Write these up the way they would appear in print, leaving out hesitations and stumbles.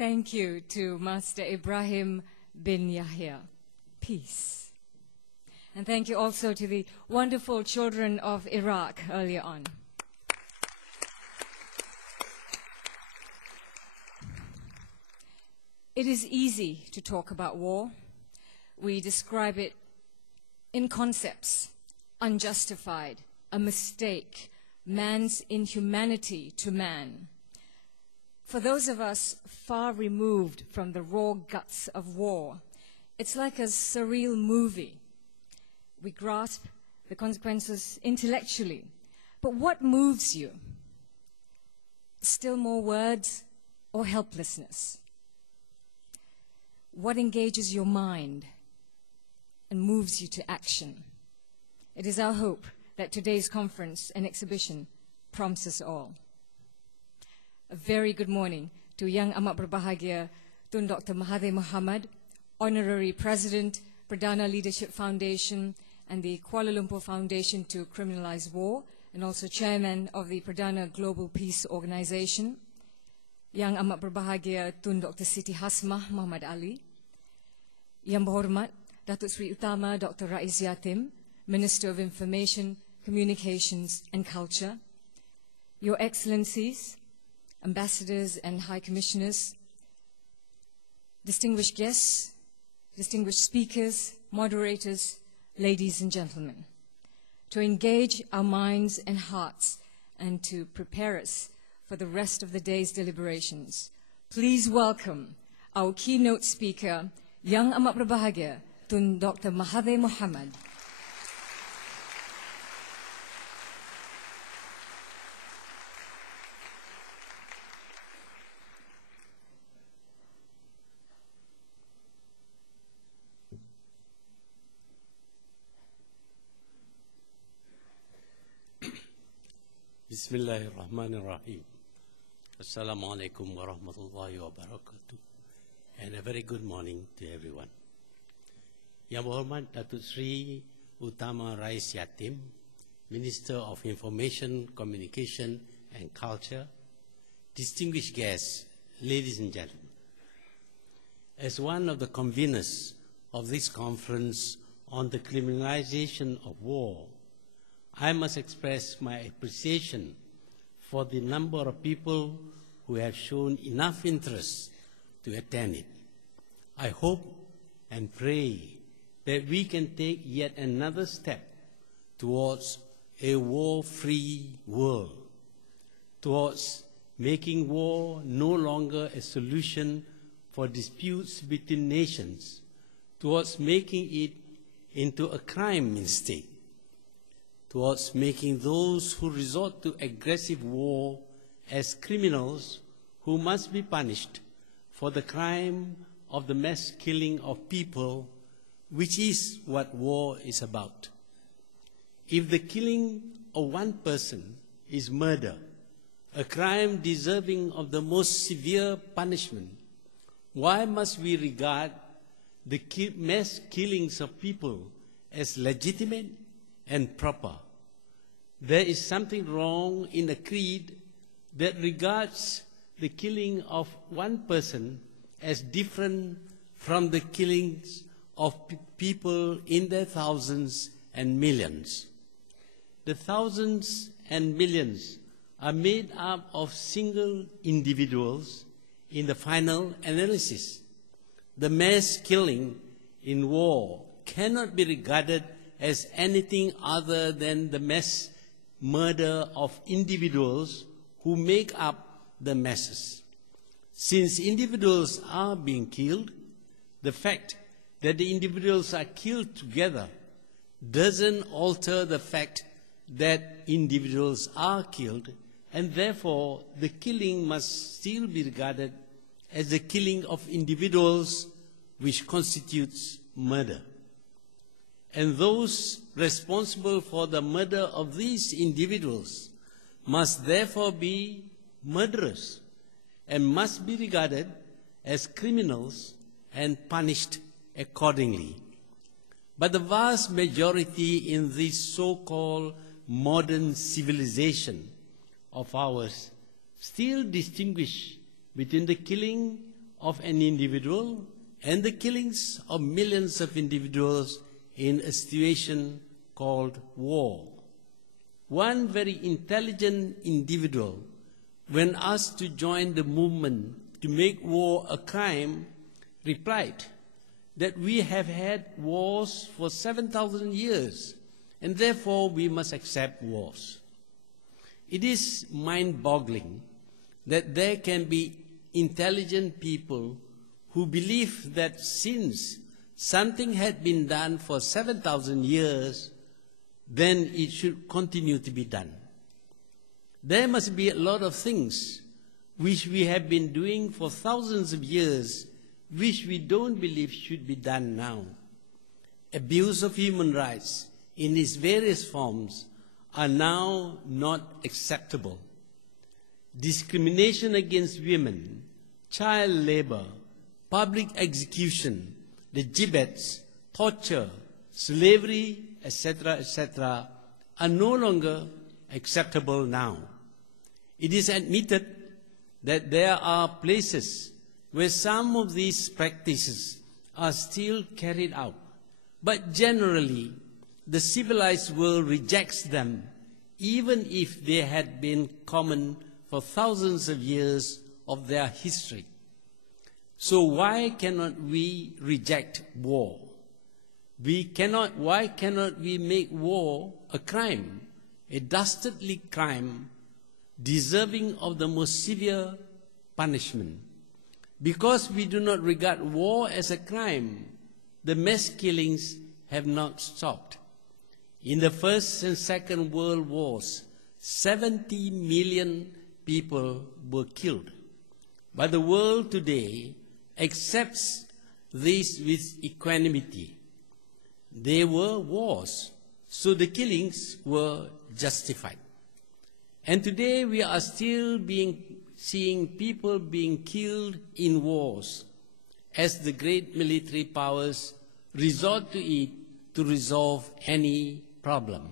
Thank you to Master Ibrahim bin Yahya. Peace. And thank you also to the wonderful children of Iraq earlier on. It is easy to talk about war. We describe it in concepts: unjustified, a mistake, man's inhumanity to man. For those of us far removed from the raw guts of war, it's like a surreal movie. We grasp the consequences intellectually, but what moves you? Still more words or helplessness? What engages your mind and moves you to action? It is our hope that today's conference and exhibition prompts us all. A very good morning to Yang Amat Berbahagia Tun Dr. Mahathir Mohamad, Honorary President, Perdana Leadership Foundation and the Kuala Lumpur Foundation to Criminalise War, and also Chairman of the Perdana Global Peace Organization. Yang Amat Berbahagia Tun Dr. Siti Hasmah Muhammad Ali, Yang Berhormat Datuk Seri Utama Dr. Rais Yatim, Minister of Information, Communications and Culture, Your Excellencies, Ambassadors and High Commissioners, distinguished guests, distinguished speakers, moderators, ladies and gentlemen, to engage our minds and hearts and to prepare us for the rest of the day's deliberations, please welcome our keynote speaker, Yang Amat Berbahagia Tun Dr. Mahathir Mohamad. Bismillahirrahmanirrahim. Assalamualaikum warahmatullahi wabarakatuh. And a very good morning to everyone. Yang Berhormat Datuk Seri Utama Rais Yatim, Minister of Information, Communication and Culture, distinguished guests, ladies and gentlemen. As one of the conveners of this conference on the criminalization of war, I must express my appreciation for the number of people who have shown enough interest to attend it. I hope and pray that we can take yet another step towards a war-free world, towards making war no longer a solution for disputes between nations, towards making it into a crime instead, towards making those who resort to aggressive war as criminals who must be punished for the crime of the mass killing of people, which is what war is about. If the killing of one person is murder, a crime deserving of the most severe punishment, why must we regard the mass killings of people as legitimate and proper? There is something wrong in a creed that regards the killing of one person as different from the killings of people in their thousands and millions. The thousands and millions are made up of single individuals in the final analysis. The mass killing in war cannot be regarded as anything other than the mass murder of individuals who make up the masses. Since individuals are being killed, the fact that the individuals are killed together doesn't alter the fact that individuals are killed, and therefore the killing must still be regarded as the killing of individuals, which constitutes murder. And those responsible for the murder of these individuals must therefore be murderers and must be regarded as criminals and punished accordingly. But the vast majority in this so-called modern civilization of ours still distinguish between the killing of an individual and the killings of millions of individuals in a situation called war. One very intelligent individual, when asked to join the movement to make war a crime, replied that we have had wars for 7,000 years, and therefore we must accept wars. It is mind-boggling that there can be intelligent people who believe that since something had been done for 7,000 years, then it should continue to be done. There must be a lot of things which we have been doing for thousands of years, which we don't believe should be done now. Abuse of human rights in its various forms are now not acceptable. Discrimination against women, child labor, public execution, the gibbets, torture, slavery, etc., are no longer acceptable now. It is admitted that there are places where some of these practices are still carried out, but generally the civilized world rejects them, even if they had been common for thousands of years of their history. So why cannot we reject war? Why cannot we make war a crime, a dastardly crime, deserving of the most severe punishment? Because we do not regard war as a crime, the mass killings have not stopped. In the First and Second World Wars, 70 million people were killed. But the world today accepts this with equanimity. They were wars, so the killings were justified. And today we are still seeing people being killed in wars as the great military powers resort to it to resolve any problem,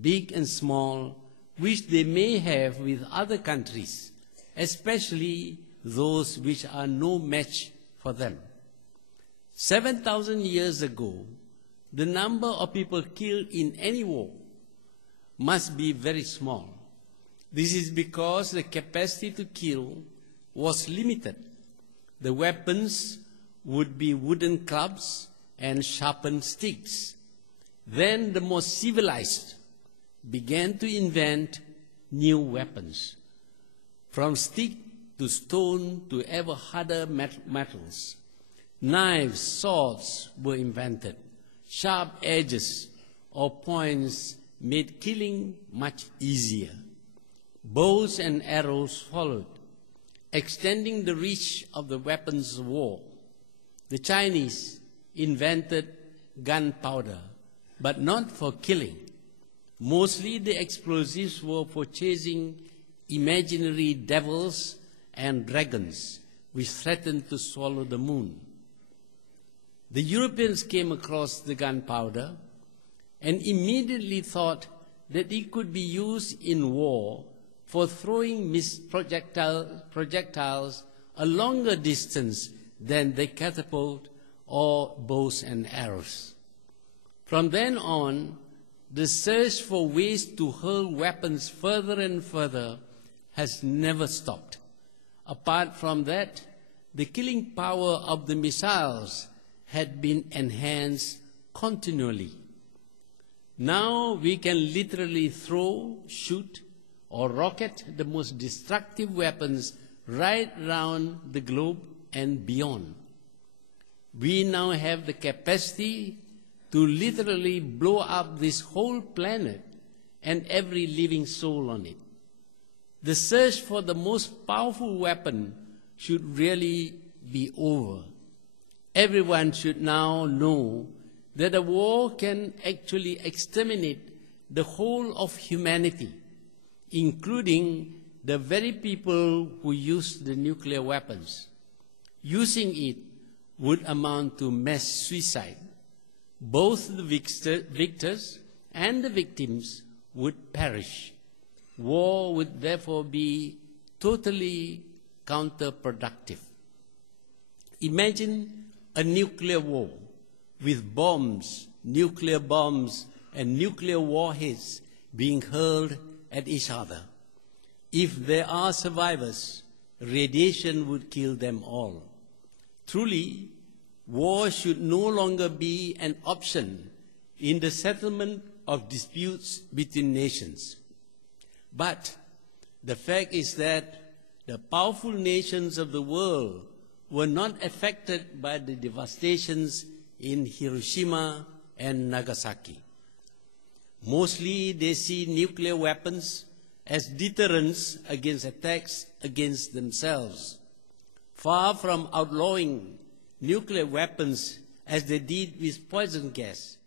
big and small, which they may have with other countries, especially those which are no match for them. 7,000 years ago, the number of people killed in any war must be very small. This is because the capacity to kill was limited. The weapons would be wooden clubs and sharpened sticks. Then the most civilized began to invent new weapons, from stick to stone to ever harder metals. Knives, swords were invented. Sharp edges or points made killing much easier. Bows and arrows followed, extending the reach of the weapons of war. The Chinese invented gunpowder, but not for killing. Mostly the explosives were for chasing imaginary devils and dragons which threatened to swallow the moon. The Europeans came across the gunpowder and immediately thought that it could be used in war for throwing projectiles a longer distance than the catapult or bows and arrows. From then on, the search for ways to hurl weapons further and further has never stopped. Apart from that, the killing power of the missiles had been enhanced continually. Now we can literally throw, shoot, or rocket the most destructive weapons right around the globe and beyond. We now have the capacity to literally blow up this whole planet and every living soul on it. The search for the most powerful weapon should really be over. Everyone should now know that a war can actually exterminate the whole of humanity, including the very people who use the nuclear weapons. Using it would amount to mass suicide. Both the victors and the victims would perish. War would therefore be totally counterproductive. Imagine a nuclear war with bombs, nuclear bombs, and nuclear warheads being hurled at each other. If there are survivors, radiation would kill them all. Truly, war should no longer be an option in the settlement of disputes between nations. But the fact is that the powerful nations of the world were not affected by the devastations in Hiroshima and Nagasaki. Mostly they see nuclear weapons as deterrents against attacks against themselves, far from outlawing nuclear weapons as they did with poison gas